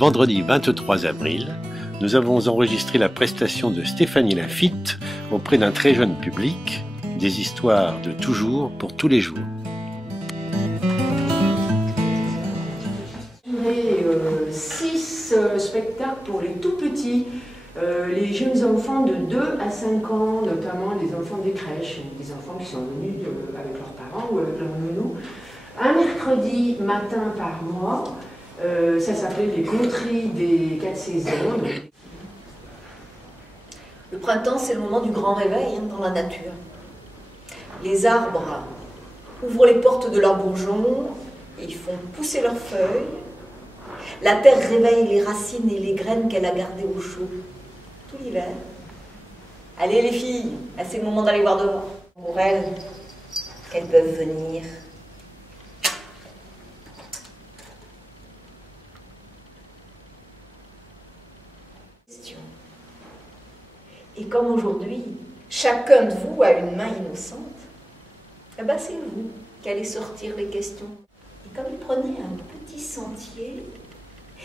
vendredi 23 avril, nous avons enregistré la prestation de Stéphanie Lafitte auprès d'un très jeune public, des histoires de toujours pour tous les jours. Six spectacles pour les tout petits, les jeunes enfants de 2 à 5 ans, notamment les enfants des crèches, des enfants qui sont venus avec leurs parents ou avec leurs nounous. Un mercredi matin par mois, ça s'appelait les conteries des 4 saisons. Le printemps, c'est le moment du grand réveil dans la nature. Les arbres ouvrent les portes de leurs bourgeons et ils font pousser leurs feuilles. La terre réveille les racines et les graines qu'elle a gardées au chaud tout l'hiver. Allez les filles, c'est le moment d'aller voir dehors. Pour elles, qu'elles peuvent venir. Et comme aujourd'hui, chacun de vous a une main innocente, eh ben c'est vous qui allez sortir les questions. Et comme il prenait un petit sentier,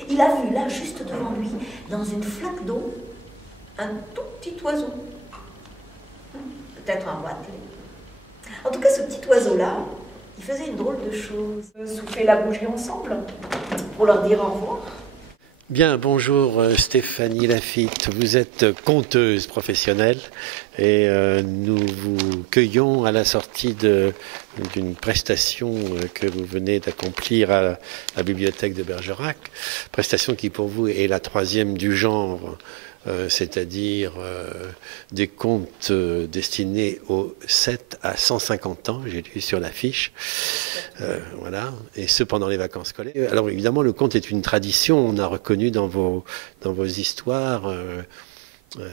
il a vu là, juste devant lui, dans une flaque d'eau, un tout petit oiseau. Peut-être un roitelet. En tout cas, ce petit oiseau-là, il faisait une drôle de chose. Souffler la bougie ensemble pour leur dire au revoir. Bien, bonjour Stéphanie Lafitte, vous êtes conteuse professionnelle et nous vous cueillons à la sortie d'une prestation que vous venez d'accomplir à la bibliothèque de Bergerac, prestation qui pour vous est la 3e du genre, c'est-à-dire des contes destinés aux 7 à 150 ans, j'ai lu sur l'affiche, voilà, et ce pendant les vacances scolaires. Alors évidemment, le conte est une tradition, on a reconnu dans vos histoires,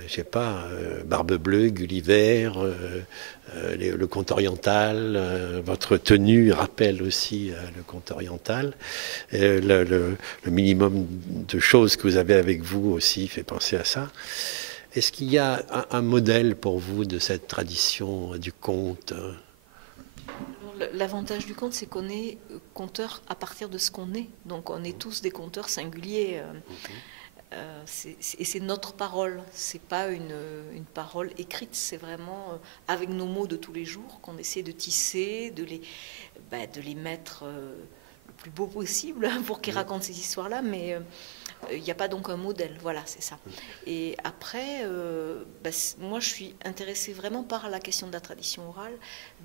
je sais pas, Barbe Bleue, Gulliver, le conte oriental, votre tenue rappelle aussi le conte oriental. Le minimum de choses que vous avez avec vous aussi fait penser à ça. Est-ce qu'il y a un modèle pour vous de cette tradition du conte ? L'avantage du conte, c'est qu'on est conteur à partir de ce qu'on est. Donc on est tous des conteurs singuliers. Et c'est notre parole, c'est pas une parole écrite, c'est vraiment avec nos mots de tous les jours qu'on essaie de tisser, de les mettre le plus beau possible pour qu'ils racontent ces histoires-là, mais il n'y a pas donc un modèle, voilà, c'est ça. Et après, moi je suis intéressée vraiment par la question de la tradition orale,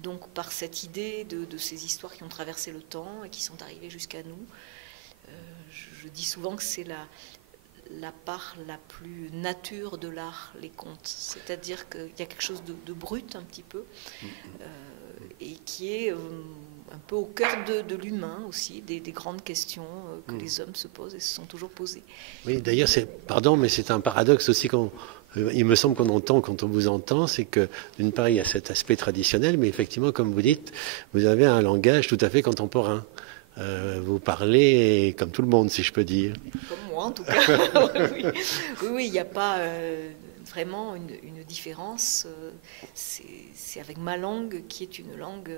donc par cette idée de ces histoires qui ont traversé le temps et qui sont arrivées jusqu'à nous. Je dis souvent que c'est la part la plus nature de l'art, les contes. C'est-à-dire qu'il y a quelque chose de brut un petit peu, et qui est un peu au cœur de l'humain aussi, des grandes questions que les hommes se posent et se sont toujours posées. Oui, d'ailleurs, mais c'est un paradoxe aussi il me semble qu'on entend quand on vous entend, c'est que d'une part, il y a cet aspect traditionnel, mais effectivement, comme vous dites, vous avez un langage tout à fait contemporain. Vous parlez comme tout le monde, si je peux dire. Comme moi, en tout cas. Oui, il n'y a pas vraiment une différence. C'est avec ma langue qui est une langue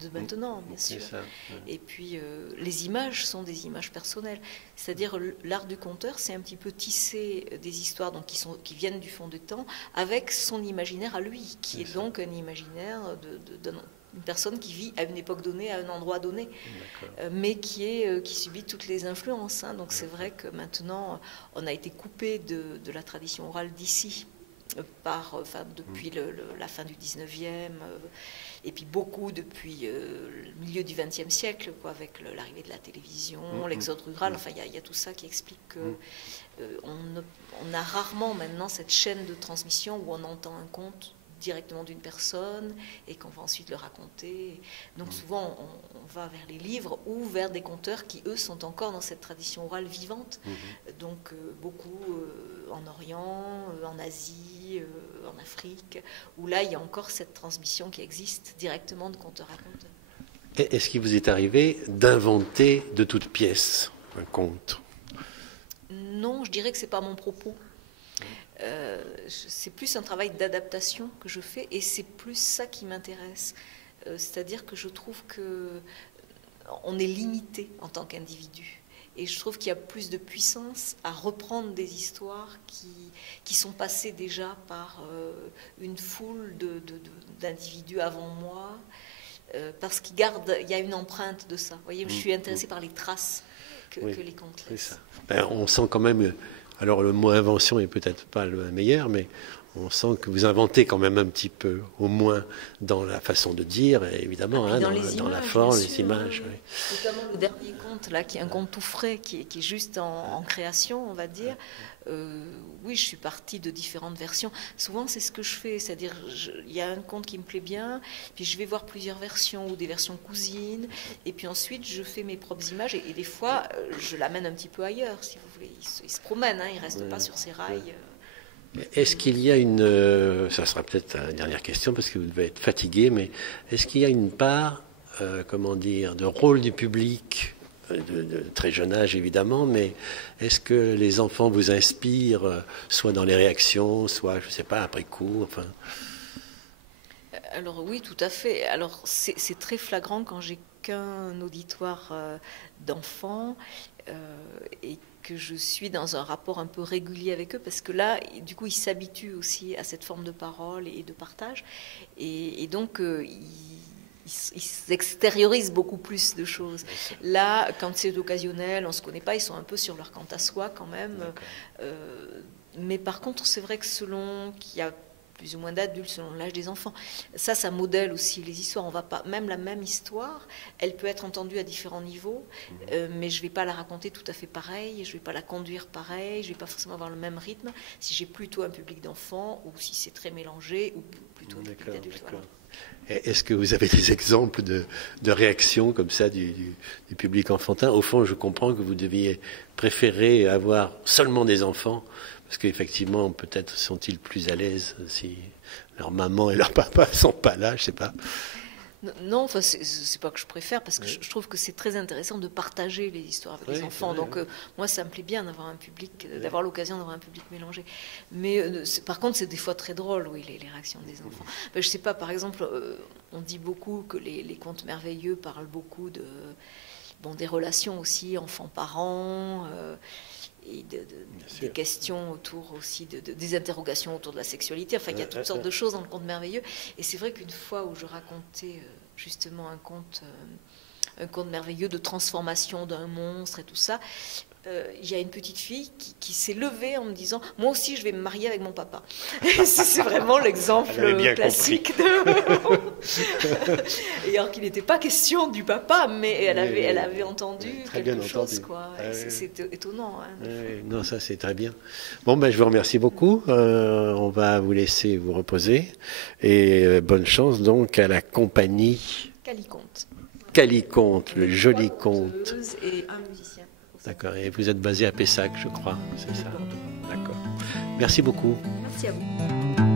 de maintenant, bien sûr. Ça, ouais. Et puis, les images sont des images personnelles. C'est-à-dire, l'art du conteur, c'est un petit peu tisser des histoires donc, qui viennent du fond du temps avec son imaginaire à lui, qui est donc un imaginaire une personne qui vit à une époque donnée, à un endroit donné, mais qui subit toutes les influences. Donc c'est vrai que maintenant, on a été coupé de la tradition orale d'ici, depuis la fin du 19e, et puis beaucoup depuis le milieu du 20e siècle, avec l'arrivée de la télévision, l'exode rural. Enfin, il y a tout ça qui explique qu'on a rarement maintenant cette chaîne de transmission où on entend un conte directement d'une personne et qu'on va ensuite le raconter. Donc souvent on va vers les livres ou vers des conteurs qui eux sont encore dans cette tradition orale vivante. Donc beaucoup en Orient, en Asie, en Afrique, où là il y a encore cette transmission qui existe directement de conteur à conteur. Est-ce qu'il vous est arrivé d'inventer de toutes pièces un conte ? Non, je dirais que c'est pas mon propos. C'est plus un travail d'adaptation que je fais et c'est plus ça qui m'intéresse. C'est-à-dire que je trouve qu'on est limité en tant qu'individu Et je trouve qu'il y a plus de puissance à reprendre des histoires qui sont passées déjà par une foule d'individus avant moi, parce qu'il y a une empreinte de ça. Vous voyez, je suis intéressée par les traces que les contes laissent. On sent quand même, alors le mot invention est peut-être pas le meilleur, mais on sent que vous inventez quand même un petit peu, au moins dans la façon de dire, et évidemment, dans la forme, les images. Oui. Notamment le dernier conte, là, qui est un conte tout frais, qui est juste en création, on va dire. Oui, je suis partie de différentes versions. Souvent, c'est ce que je fais, c'est-à-dire, il y a un conte qui me plaît bien, puis je vais voir plusieurs versions, ou des versions cousines, et puis ensuite, je fais mes propres images, et des fois, je l'amène un petit peu ailleurs, si vous voulez. Il se promène, il ne reste pas sur ses rails. Est-ce qu'il y a ça sera peut-être la dernière question parce que vous devez être fatigué, mais est-ce qu'il y a une part, de rôle du public, de très jeune âge évidemment, mais est-ce que les enfants vous inspirent, soit dans les réactions, soit, je ne sais pas, après coup, enfin... Alors oui, tout à fait. Alors c'est très flagrant quand j'ai qu'un auditoire d'enfants et que je suis dans un rapport un peu régulier avec eux, parce que là, du coup, ils s'habituent aussi à cette forme de parole et de partage, et donc ils extériorisent beaucoup plus de choses. Là, quand c'est occasionnel, on ne se connaît pas, ils sont un peu sur leur quant à soi quand même. Mais par contre, c'est vrai que selon qu'il y a plus ou moins d'adultes selon l'âge des enfants. Ça modèle aussi les histoires. On va pas, même la même histoire, elle peut être entendue à différents niveaux, mais je ne vais pas la raconter tout à fait pareil, je ne vais pas la conduire pareil, je ne vais pas forcément avoir le même rythme si j'ai plutôt un public d'enfants ou si c'est très mélangé ou plutôt un public d'adultes. Voilà. Est-ce que vous avez des exemples de réactions comme ça du public enfantin? Au fond, je comprends que vous deviez préférer avoir seulement des enfants, parce qu'effectivement, peut-être sont-ils plus à l'aise si leur maman et leur papa ne sont pas là, je ne sais pas. Non, enfin, c'est pas que je préfère, parce que je trouve que c'est très intéressant de partager les histoires avec les enfants. Donc, moi, ça me plaît bien d'avoir un public, d'avoir l'occasion d'avoir un public mélangé. Mais par contre, c'est des fois très drôle, oui, les réactions des enfants. Ben, je sais pas, par exemple, on dit beaucoup que les contes merveilleux parlent beaucoup des relations aussi, enfants-parents. Et des questions autour aussi, des interrogations autour de la sexualité. Enfin, il y a toutes sortes de choses dans le conte merveilleux. Et c'est vrai qu'une fois où je racontais justement un conte merveilleux de transformation d'un monstre et tout ça, il y a une petite fille qui s'est levée en me disant « Moi aussi, je vais me marier avec mon papa. » C'est vraiment l'exemple classique Et alors qu'il n'était pas question du papa, mais elle avait entendu quelque chose. Quoi. C'est étonnant. Non, ça, c'est très bien. Bon, ben, je vous remercie beaucoup. On va vous laisser vous reposer. Et bonne chance, donc, à la compagnie... Caliconte, le joli conte. Et un musicien. D'accord, et vous êtes basé à Pessac, je crois, c'est ça? D'accord. Merci beaucoup. Merci à vous.